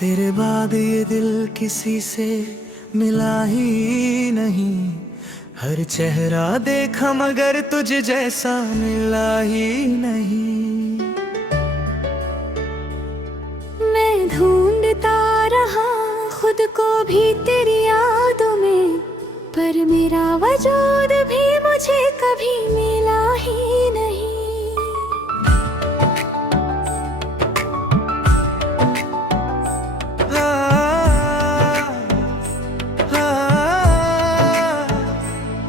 तेरे बाद ये दिल किसी से मिला ही नहीं। हर चेहरा देखा मगर तुझ जैसा मिला ही नहीं। मैं ढूंढता रहा खुद को भी तेरी यादों में, पर मेरा वजूद भी मुझे कभी मिला ही नहीं।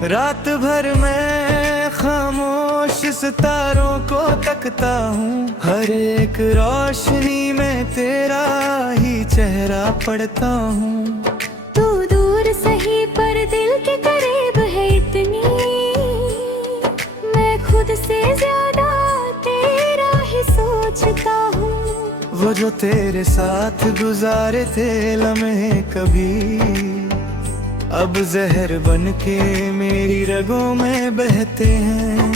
रात भर मैं खामोश सितारों को तकता हूँ। हर एक रोशनी में तेरा ही चेहरा पढ़ता हूँ। तू दूर सही पर दिल के करीब है इतनी, मैं खुद से ज्यादा तेरा ही सोचता हूँ। वो जो तेरे साथ गुजारे थे लम्हे कभी, अब जहर बन के मेरी रगों में बहते हैं।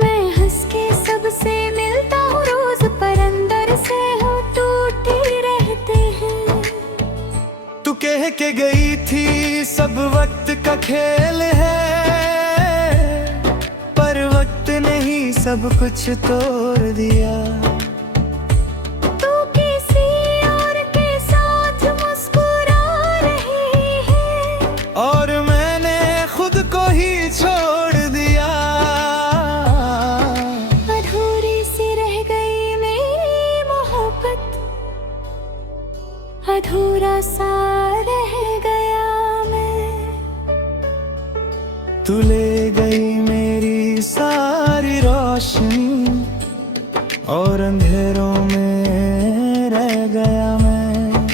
मैं हंस के सबसे मिलता हूँ रोज, पर अंदर से हो टूटे रहते हैं। तू कह के गई थी सब वक्त का खेल है, पर वक्त ने ही सब कुछ तोड़ दिया। और मैंने खुद को ही छोड़ दिया। अधूरी सी रह गई मेरी मोहब्बत, अधूरा सा रह गया मैं। तू ले गई मेरी सारी रोशनी, और अंधेरों में रह गया मैं।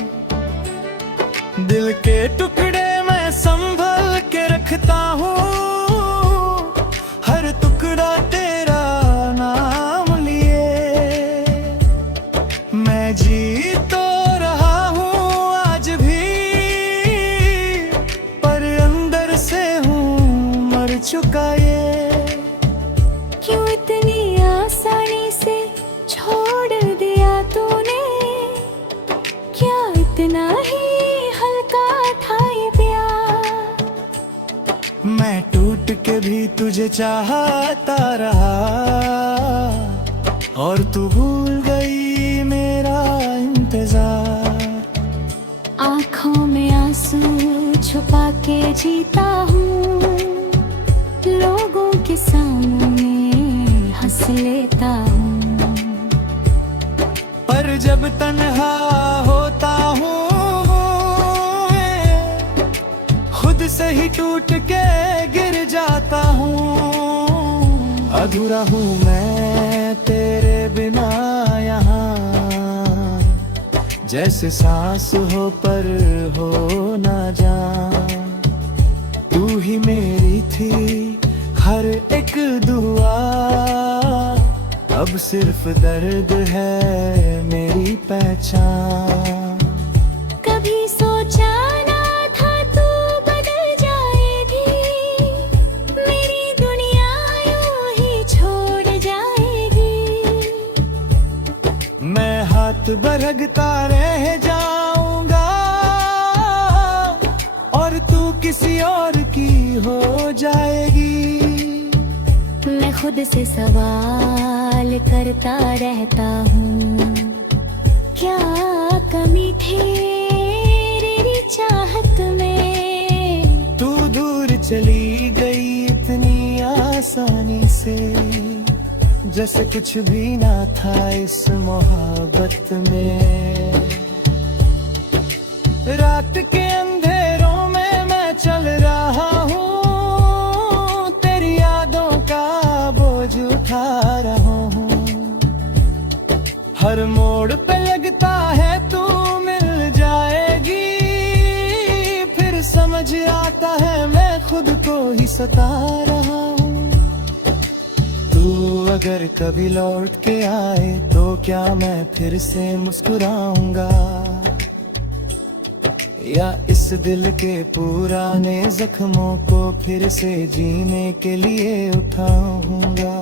दिल के टुकड़े संभल के रखता हूँ, हर टुकड़ा तेरा नाम लिए। मैं जी तो रहा हूँ आज भी, पर अंदर से हूँ मर चुका ये। क्यों इतनी आसानी से छोड़ दिया तूने, क्या इतना ही हल्का था ये प्यार। मैं टूट के भी तुझे चाहता रहा, और तू भूल गई मेरा इंतजार। आँखों में आंसू छुपा के जीता हूँ, लोगों के सामने हंस लेता हूँ, पर जब तन्हा होता हूँ खुद से ही टूट के गिर जाता हूँ। अधूरा हूँ मैं तेरे बिना यहाँ, जैसे सांस हो पर हो ना जान। तू ही मेरी थी हर एक दुआ, अब सिर्फ दर्द है मेरी पहचान। कभी सोचा ना था तू बदल जाएगी, मेरी दुनिया यूं ही छोड़ जाएगी। मैं हाथ बरगता रह जाऊंगा, और तू किसी और की हो जाएगी। मैं खुद से सवाल करता रहता हूँ, क्या कमी तेरी चाहत में। तू दूर चली गई इतनी आसानी से, जैसे कुछ भी ना था इस मोहब्बत में। रात के अंधेरों में मैं चल रहा हूँ, तेरी यादों का बोझ उठा रहा हूँ। हर मोड़ पे लगता है तू मिल जाएगी, फिर समझ आता है मैं खुद को ही सता रहा हूँ। तू अगर कभी लौट के आए तो क्या मैं फिर से मुस्कुराऊंगा, या इस दिल के पुराने जख्मों को फिर से जीने के लिए उठाऊंगा।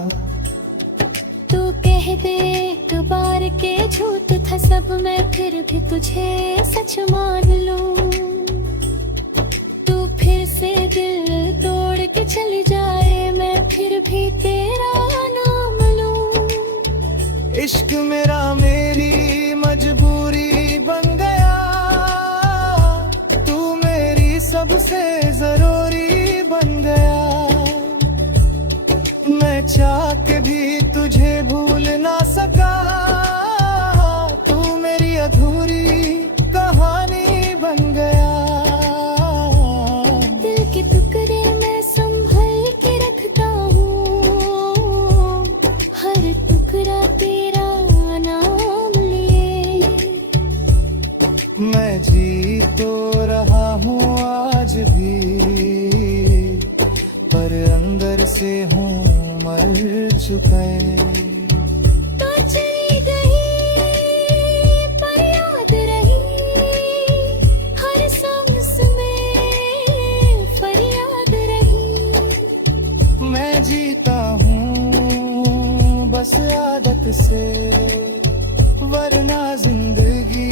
तू कह कह दे एक बार के झूठ था सब, मैं फिर भी तुझे सच मान लूं। तू फिर से दिल तोड़ के चली जाए, मैं फिर भी तेरा नाम लूं। इश्क मेरा मेरी मजबूरी बन गया, तू मेरी सबसे जरूरी बन गया। मैं चाह के भी तुझे भूल ना सका, तू मेरी अधूरी कहानी बन गया। दिल के टुकड़े मैं संभल के रखता हूँ, हर टुकड़ा तेरा नाम लिए। मैं जी तो रहा हूँ आज भी, पर अंदर से हूँ मर चुका है। तो चली गई पर याद रही, हर सांस में फरियाद रही। मैं जीता हूँ बस आदत से, वरना जिंदगी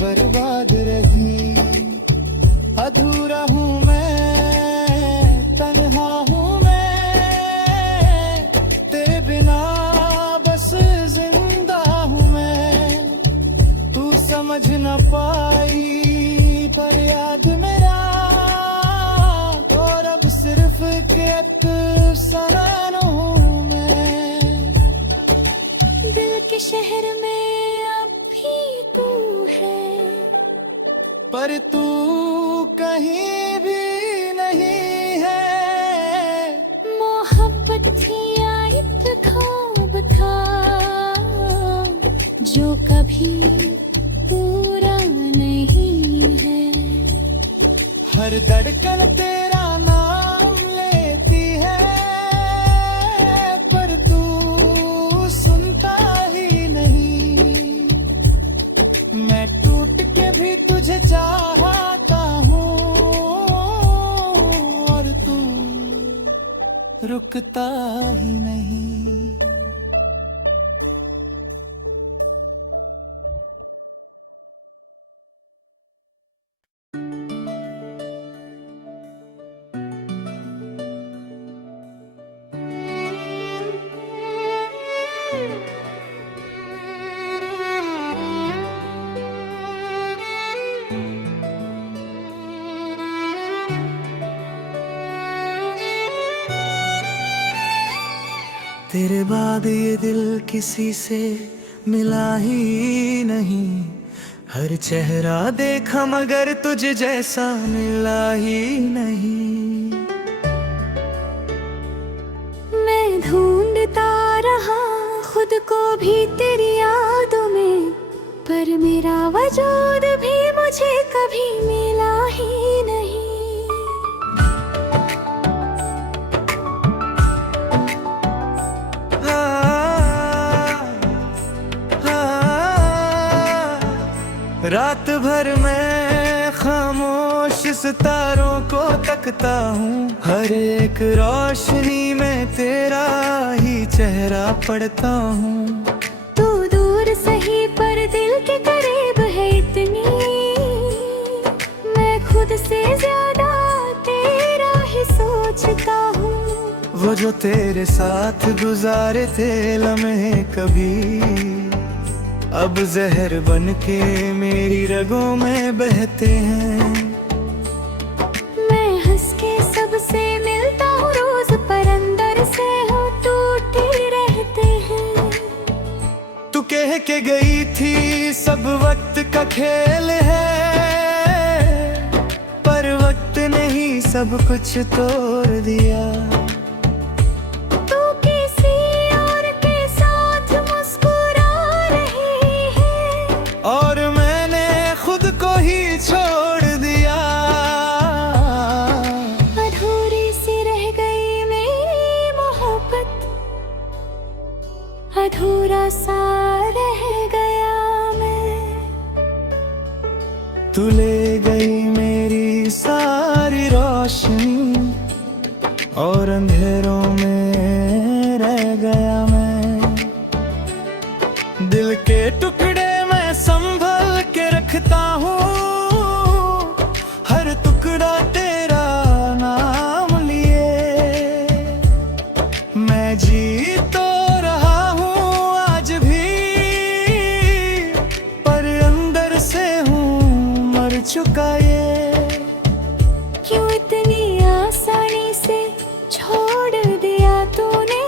बर्बाद रही। अधूरा हूँ मैं, तन्हा हूँ मैं, तेरे बिना बस जिंदा हूँ मैं। तू समझ न पाई पर याद मेरा, और अब सिर्फ एक अफसाना हूँ मैं। दिल के शहर में अब भी तू है, पर तू कहीं भी नहीं है। मोहब्बत थी या एक ख्वाब था, जो कभी पूरा नहीं है। हर धड़कन तेरा नाम लेती है, पर तू सुनता ही नहीं। मैं टूट के भी तुझे चाहता हूँ, और तू रुकता ही नहीं। तेरे बाद ये दिल किसी से मिला ही नहीं, हर चेहरा देखा मगर तुझ जैसा मिला ही नहीं। मैं ढूंढता रहा खुद को भी तेरी यादों में, पर मेरा वजूद भी मुझे कभी मिला ही नहीं। रात भर मैं खामोश सितारों को तकता हूँ, हर एक रोशनी में तेरा ही चेहरा पढ़ता हूँ। तू दूर सही पर दिल के करीब है इतनी, मैं खुद से ज्यादा तेरा ही सोचता हूँ। वो जो तेरे साथ गुजारे थे लम्हे कभी, अब जहर बन के मेरी रगों में बहते हैं। मैं हंस के सबसे मिलता हूँ रोज, पर अंदर से हो टूटे रहते हैं। तू कह के गई थी सब वक्त का खेल है, पर वक्त ने ही सब कुछ तोड़ दिया। और मैंने खुद को ही छोड़ दिया। अधूरी सी रह गई मेरी मोहब्बत, अधूरा सा रह गया मैं। तू ले गई मेरी सारी रोशनी, और अंधेरों में रह गया मैं। लिखता हूँ हर टुकड़ा तेरा नाम लिए। मैं जी तो रहा हूँ आज भी, पर अंदर से हूँ मर चुका ये। क्यों इतनी आसानी से छोड़ दिया तूने,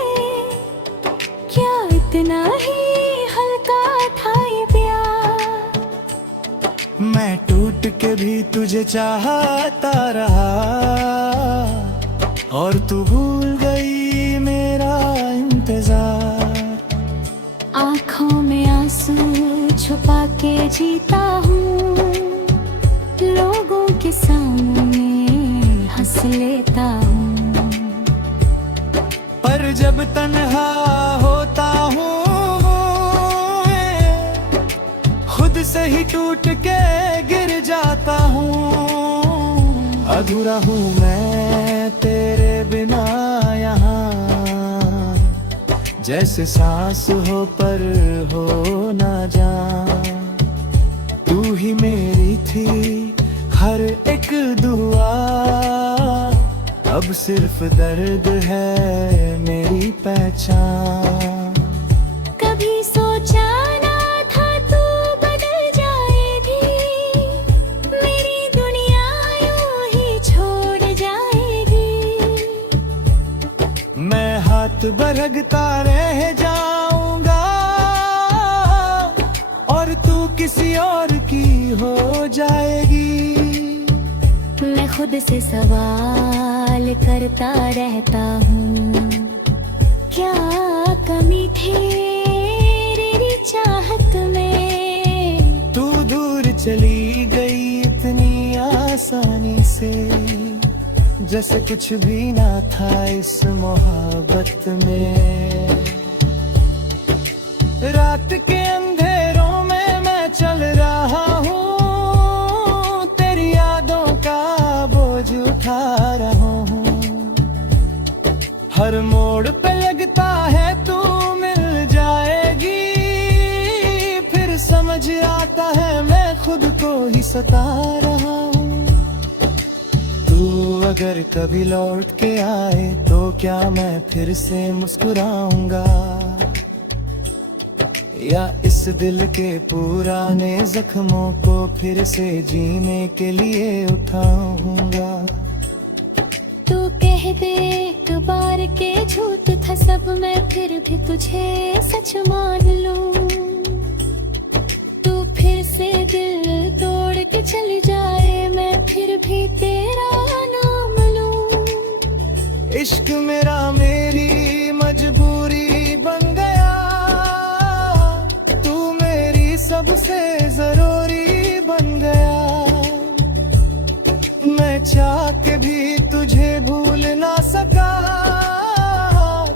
क्या इतना ही हल्का था ये प्यार। मैं टूट के भी तुझे चाहता रहा, और तू भूल गई मेरा इंतजार। आँखों में आंसू छुपा के जीता हूँ, लोगों के सामने हंस लेता हूँ, पर जब तन्हा होता हूँ खुद से ही टूट के गिर जाता हूँ। अधूरा हूँ मैं तेरे बिना यहाँ, जैसे सांस हो पर हो ना जान। तू ही मेरी थी हर एक दुआ, अब सिर्फ दर्द है मेरी पहचान। कभी सोचा ना था तू बदल जाएगी, मेरी दुनिया यूं ही छोड़ जाएगी। मैं हाथ बरगता रह जाऊंगा, और तू किसी और की हो जाएगी। मैं खुद से सवाल करता रहता हूँ, क्या कमी थी तेरी चाहत में। तू दूर चली गई इतनी आसानी से, जैसे कुछ भी ना था इस मोहब्बत में। रात के अंधेरों में मैं चल रहा हूँ, तेरी यादों का बोझ उठा रहा हूँ। हर मोड़ पे लगता है तू मिल जाएगी, फिर समझ आता है मैं खुद को ही सता रहा हूँ। तू अगर कभी लौट के आए तो क्या मैं फिर से मुस्कुराऊंगा, या इस दिल के पुराने जख्मों को फिर से जीने के लिए उठाऊंगा। तू कह दे एक बार के झूठ था सब, मैं फिर भी तुझे सच मान लूं। तू फिर से दिल तोड़ के चली जाए, मैं फिर भी तेरा नाम लूं। इश्क मेरा मेरी मजबूरी बन गया, तू मेरी सबसे जरूरी बन गया। मैं चाह के भी तुझे भूल ना सका,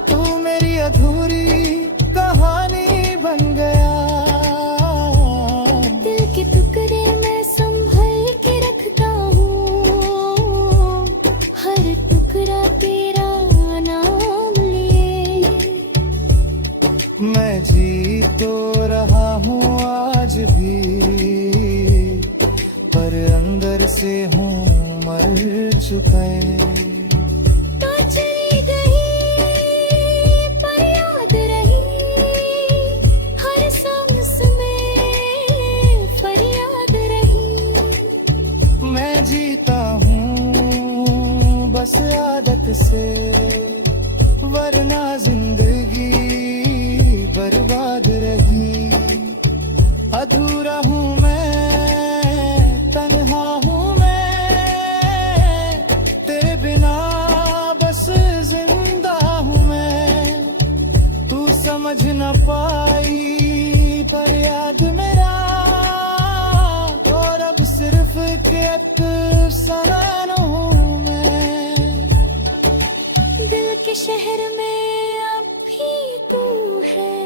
तू मेरी अधूरी कहानी बन गया। दिल के टुकड़े मैं संभल के रखता हूँ, हर टुकड़ा तेरा नाम लिए। मैं जी तो रहा हूँ आज भी, पर अंदर से हूँ मर चुका है। तो चली गई पर याद रही, हर सांस में फरियाद रही। मैं जीता हूँ बस आदत से, वरना जिंदगी बर्बाद रही। अधूरा हूँ मैं, तन्हा हूँ मैं, तेरे बिना बस जिंदा हूँ मैं। तू समझ न पाई पर याद मेरा, और अब सिर्फ एक अफसाना हूँ मैं। दिल के शहर में अब भी तू है,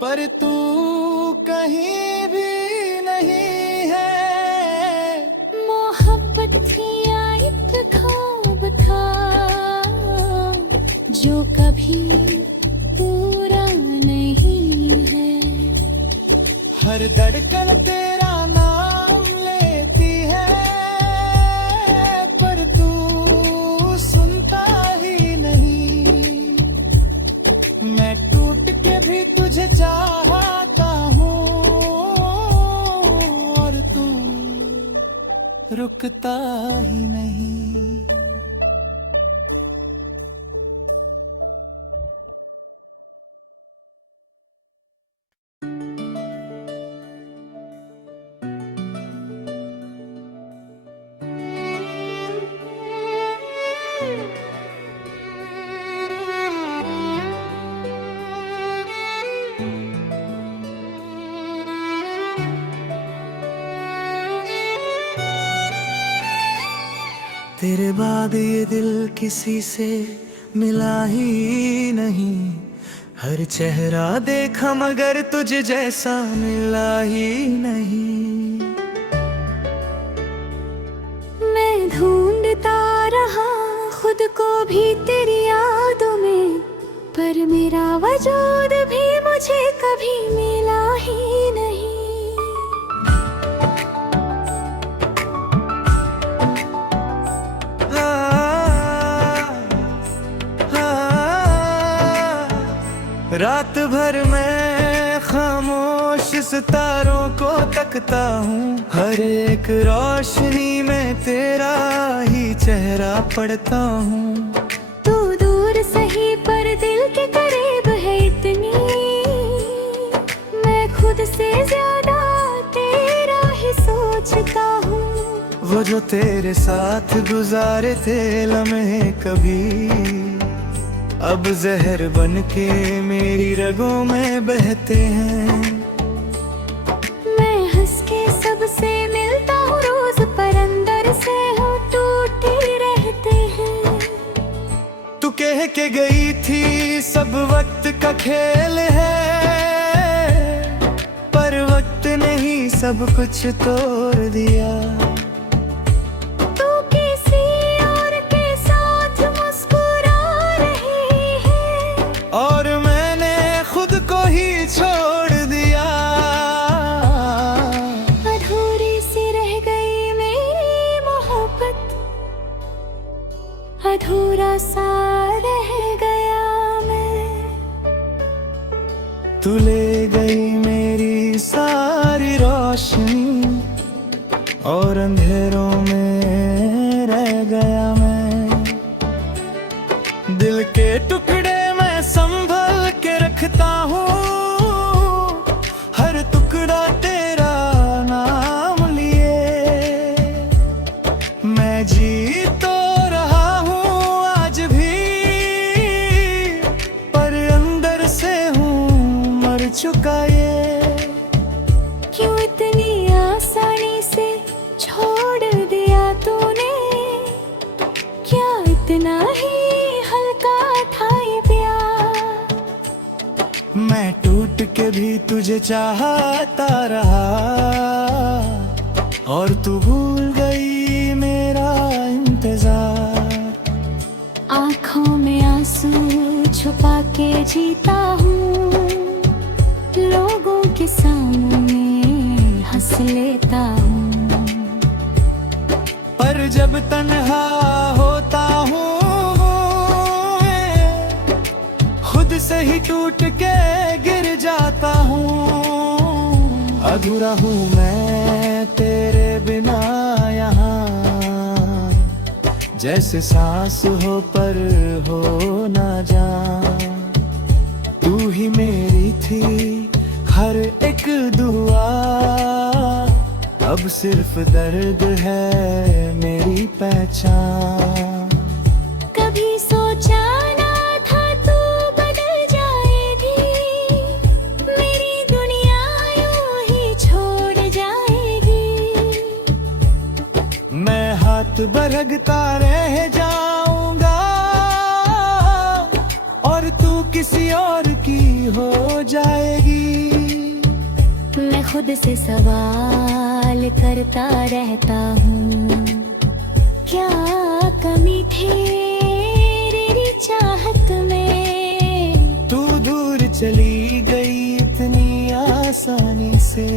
पर तू कहीं भी नहीं है। मोहब्बत थी या एक ख्वाब था, जो कभी पूरा नहीं है। हर धड़कन तेरा रुकता ही नहीं। तेरे बाद ये दिल किसी से मिला ही नहीं, हर चेहरा देखा मगर तुझे जैसा मिला ही नहीं। मैं ढूंढता रहा खुद को भी तेरी यादों में, पर मेरा वजूद भी मुझे कभी मिला ही नहीं। रात भर मैं खामोश सितारों को तकता हूँ, हर एक रोशनी में तेरा ही चेहरा पढ़ता हूँ। तू दूर सही पर दिल के करीब है इतनी, मैं खुद से ज्यादा तेरा ही सोचता हूँ। वो जो तेरे साथ गुजारे थे लम्हे कभी, अब जहर बनके मेरी रगों में बहते हैं। मैं हंस के सबसे मिलता हूँ रोज, पर अंदर से हो टूटे रहते हैं। तू कह के गई थी सब वक्त का खेल है, पर वक्त ने ही सब कुछ तोड़ दिया। अधूरा सा रह गया मैं, तू ले गई मेरी सारी रोशनी, और अंधेरों में रह गया मैं। दिल के टुकड़े मैं संभल के रखता हूँ, हर टुकड़ा तेरा नाम लिए। मैं जी तो चुका ये, क्यों इतनी आसानी से छोड़ दिया तूने, क्या इतना ही हल्का था ये प्यार। मैं टूट के भी तुझे चाहता रहा, और तू भूल गई मेरा इंतजार। आँखों में आंसू छुपा के जीता हूँ, लोगों के सामने हंस लेता हूँ, पर जब तन्हा होता हूँ खुद से ही टूट के गिर जाता हूँ। अधूरा हूँ मैं तेरे बिना यहाँ, जैसे सांस हो पर हो ना जान। तू ही मेरी थी हर एक दुआ, अब सिर्फ दर्द है मेरी पहचान। कभी सोचा ना था तू बदल जाएगी, मेरी दुनिया यूं ही छोड़ जाएगी। मैं हाथ बरगता रह जाऊंगा, और तू किसी और की हो जाएगी। मैं खुद से सवाल करता रहता हूँ, क्या कमी तेरी चाहत में। तू दूर चली गई इतनी आसानी से,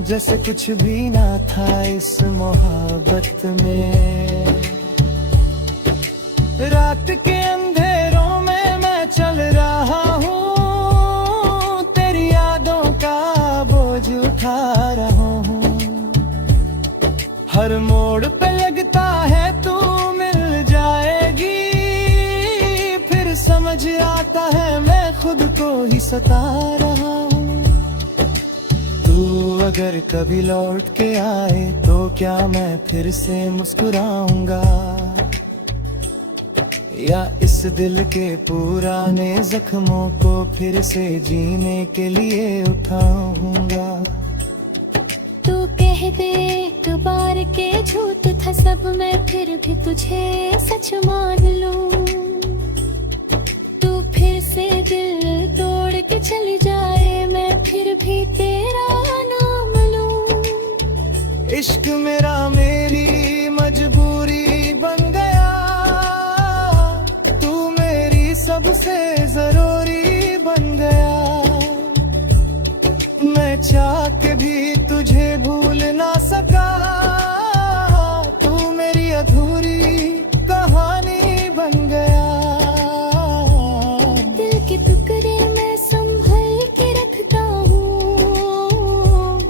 जैसे कुछ भी ना था इस मोहब्बत में। रात के अंधेरों में मैं चल रहा हूँ, तेरी यादों का बोझ उठा रहा हूँ। हर समझ आता है मैं खुद को ही सता रहा हूँ। तू अगर कभी लौट के आए तो क्या मैं फिर से मुस्कुराऊंगा, या इस दिल के पुराने जख्मों को फिर से जीने के लिए उठाऊंगा। तू कह दे एक बार के झूठ था सब, मैं फिर भी तुझे सच मान लूं। तू फिर से दिल तोड़ के चली जाए, मैं फिर भी तेरा नाम लूं। इश्क मेरा मेरी मजबूरी बन गया, तू मेरी सबसे जरूरी बन गया। मैं चाह के भी तुझे भूल ना सका, तू मेरी अधूरी कहानी बन गया। दिल के टुकड़े मैं संभल के रखता हूँ,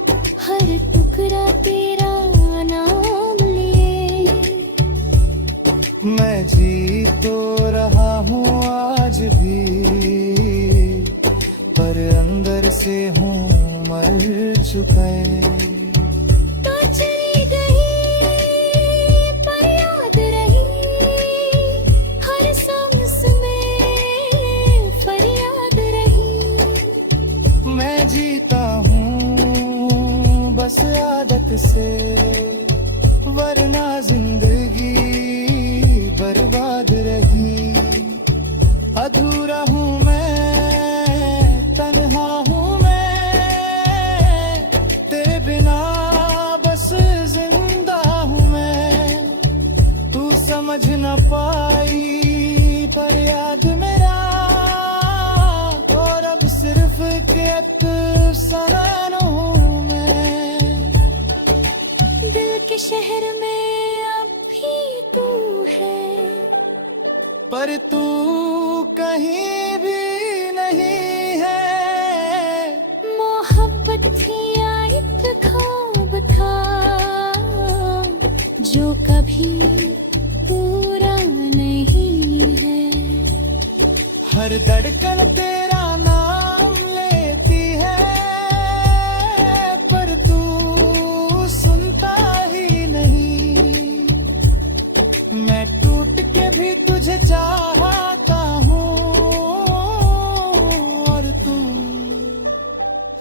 हर टुकड़ा तेरा नाम लिए। मैं जी तो रहा हूँ आज भी, पर अंदर से हूँ मर चुका है। तो चली गई पर याद रही, हर सांस में फरियाद रही। मैं जीता हूँ बस आदत से, वरना जिंदगी बर्बाद रही। अधूरा हूँ मैं, तन्हा हूँ मैं, तेरे बिना बस जिंदा हूँ मैं। तू समझ न पाई पर याद मेरा, और अब सिर्फ एक सनन हूँ मैं। दिल के शहर में अब भी तू है, पर तू कहीं भी नहीं है। मोहब्बत थी या एक ख्वाब था, जो कभी पूरा नहीं है। हर धड़कन तेरा नाम लेती है, पर तू सुनता ही नहीं। मैं टूट के भी तुझे चाहता हूँ, और तू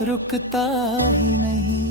रुकता ही नहीं।